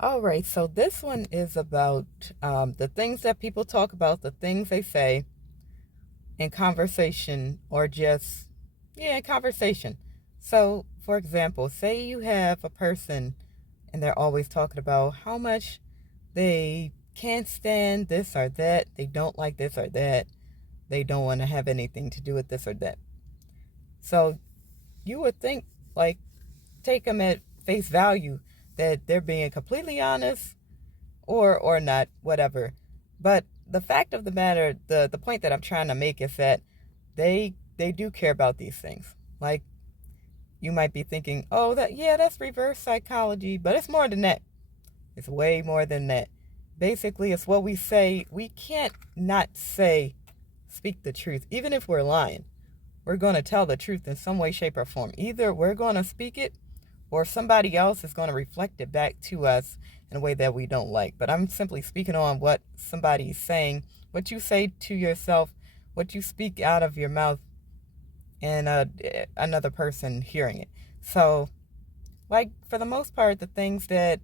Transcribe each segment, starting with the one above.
All right, so this one is about the things that people talk about, the things they say in conversation, or just, yeah, in conversation. So, for example, say you have a person and they're always talking about how much they can't stand this or that, they don't like this or that, they don't want to have anything to do with this or that. So, you would think, like, take them at face value that they're being completely honest or not, whatever. But the fact of the matter, the point that I'm trying to make is that they do care about these things. Like, you might be thinking, oh, that, yeah, that's reverse psychology, but it's more than that. It's way more than that. Basically, it's what we say. We can't not say, speak the truth, even if we're lying. We're going to tell the truth in some way, shape, or form. Either we're going to speak it, or somebody else is going to reflect it back to us in a way that we don't like. But I'm simply speaking on what somebody's saying, what you say to yourself, what you speak out of your mouth, and another person hearing it. So, like, for the most part, the things that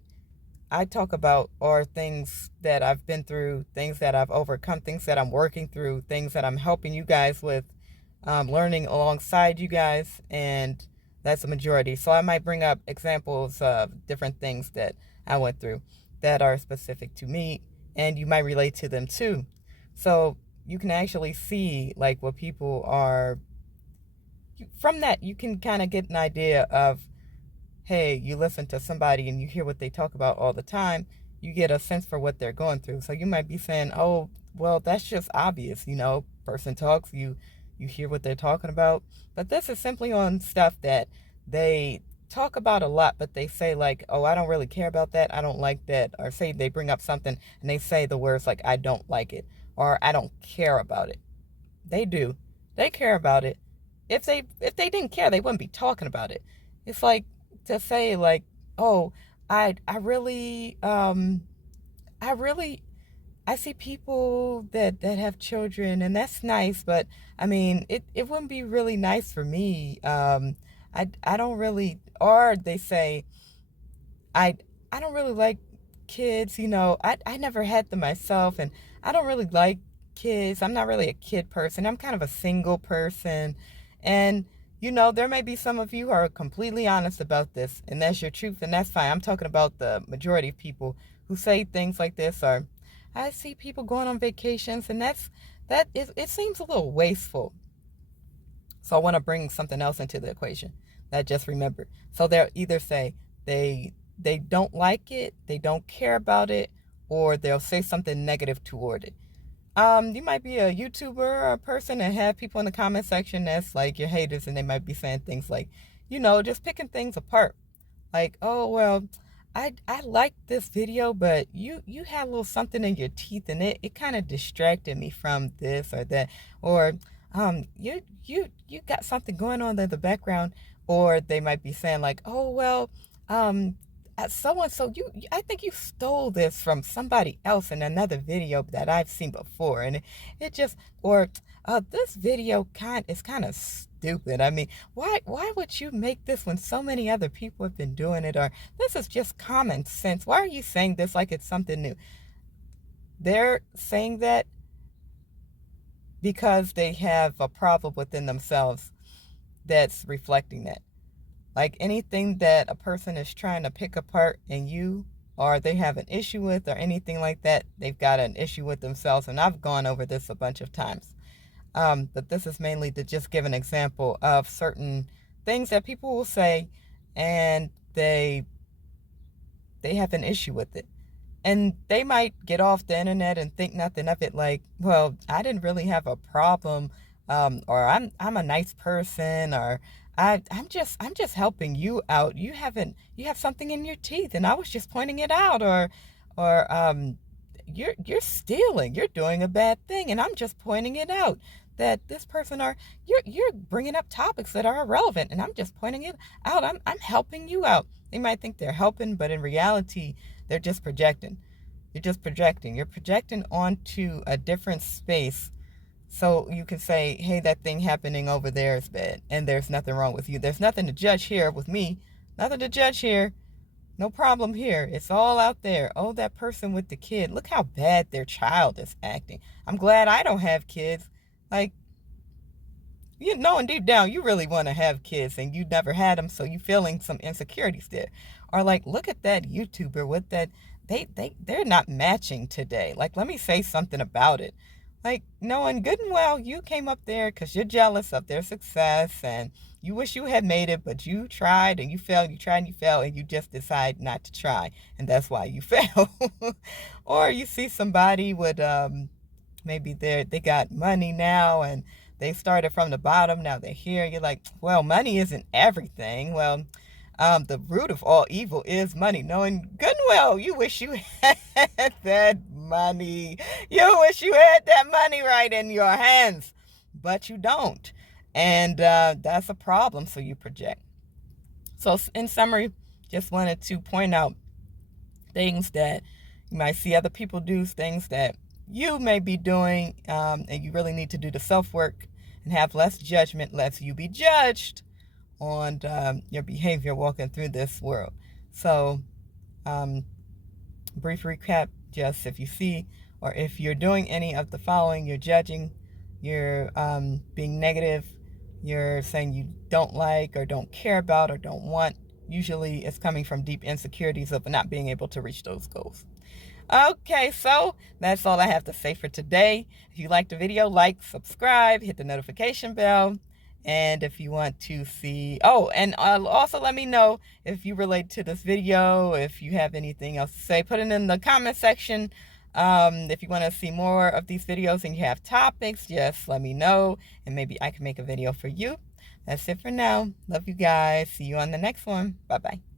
I talk about are things that I've been through, things that I've overcome, things that I'm working through, things that I'm helping you guys with, learning alongside you guys, and that's a majority. So I might bring up examples of different things that I went through that are specific to me, and you might relate to them too. So you can actually see like what people are. From that, you can kind of get an idea of, hey, you listen to somebody and you hear what they talk about all the time, you get a sense for what they're going through. So you might be saying, oh, well, that's just obvious. Person talks, you hear what they're talking about. But this is simply on stuff that they talk about a lot, but they say like, oh, I don't really care about that. I don't like that. Or say they bring up something and they say the words like, I don't like it, or I don't care about it. They do. They care about it. If they didn't care, they wouldn't be talking about it. It's like to say like, oh, I really I really I see people that have children, and that's nice, but I mean it wouldn't be really nice for me. I don't really, or they say I I don't really like kids. I never had them myself, and I don't really like kids. I'm not really a kid person. I'm kind of a single person. And there may be some of you who are completely honest about this, and that's your truth, and that's fine. I'm talking about the majority of people who say things like this, or I see people going on vacations, and it seems a little wasteful. So I want to bring something else into the equation that I just remembered. So they'll either say they don't like it, they don't care about it, or they'll say something negative toward it. You might be a YouTuber or a person and have people in the comment section that's like your haters, and they might be saying things like, just picking things apart. Like, oh well, I like this video, but you had a little something in your teeth, and it kind of distracted me from this or that, or you got something going on in the background. Or they might be saying like, oh well, um so and so, I think you stole this from somebody else in another video that I've seen before, and it just, or this video is kind of stupid. I mean, why would you make this when so many other people have been doing it? Or this is just common sense. Why are you saying this like it's something new? They're saying that because they have a problem within themselves that's reflecting that. Like anything that a person is trying to pick apart in you, or they have an issue with, or anything like that, they've got an issue with themselves. And I've gone over this a bunch of times. But this is mainly to just give an example of certain things that people will say, and they have an issue with it. And they might get off the internet and think nothing of it, like, well, I didn't really have a problem, or I'm a nice person, or I'm just helping you out. You have something in your teeth, and I was just pointing it out, or you're stealing, you're doing a bad thing, and I'm just pointing it out that this person, or you're bringing up topics that are irrelevant, and I'm just pointing it out. I'm helping you out. They might think they're helping, but in reality, they're just projecting. You're just projecting. You're projecting onto a different space. So you can say, hey, that thing happening over there is bad, and there's nothing wrong with you. There's nothing to judge here with me. Nothing to judge here. No problem here. It's all out there. Oh, that person with the kid. Look how bad their child is acting. I'm glad I don't have kids. Like, you know, and deep down, you really want to have kids and you never had them, so you feeling some insecurities there. Or like, look at that YouTuber with that. They're not matching today. Like, let me say something about it. Like, knowing good and well, you came up there because you're jealous of their success and you wish you had made it, but you tried and you failed, you tried and you failed, and you just decide not to try, and that's why you fail. Or you see somebody with maybe they got money now and they started from the bottom, now they're here. You're like, well, money isn't everything. Well, the root of all evil is money. Knowing good and well, you wish you had that money. You wish you had that money right in your hands, but you don't. And that's a problem, so you project. So, in summary, just wanted to point out things that you might see other people do, things that you may be doing, and you really need to do the self work and have less judgment, lest you be judged on your behavior walking through this world. So, brief recap, just if you see or if you're doing any of the following, you're judging, you're being negative, you're saying you don't like or don't care about or don't want, usually it's coming from deep insecurities of not being able to reach those goals. Okay, so that's all I have to say for today. If you liked the video, like, subscribe, hit the notification bell. And if you want to see, oh, and also let me know if you relate to this video, if you have anything else to say, put it in the comment section. If you want to see more of these videos and you have topics, just let me know and maybe I can make a video for you. That's it for now. Love you guys. See you on the next one. Bye-bye.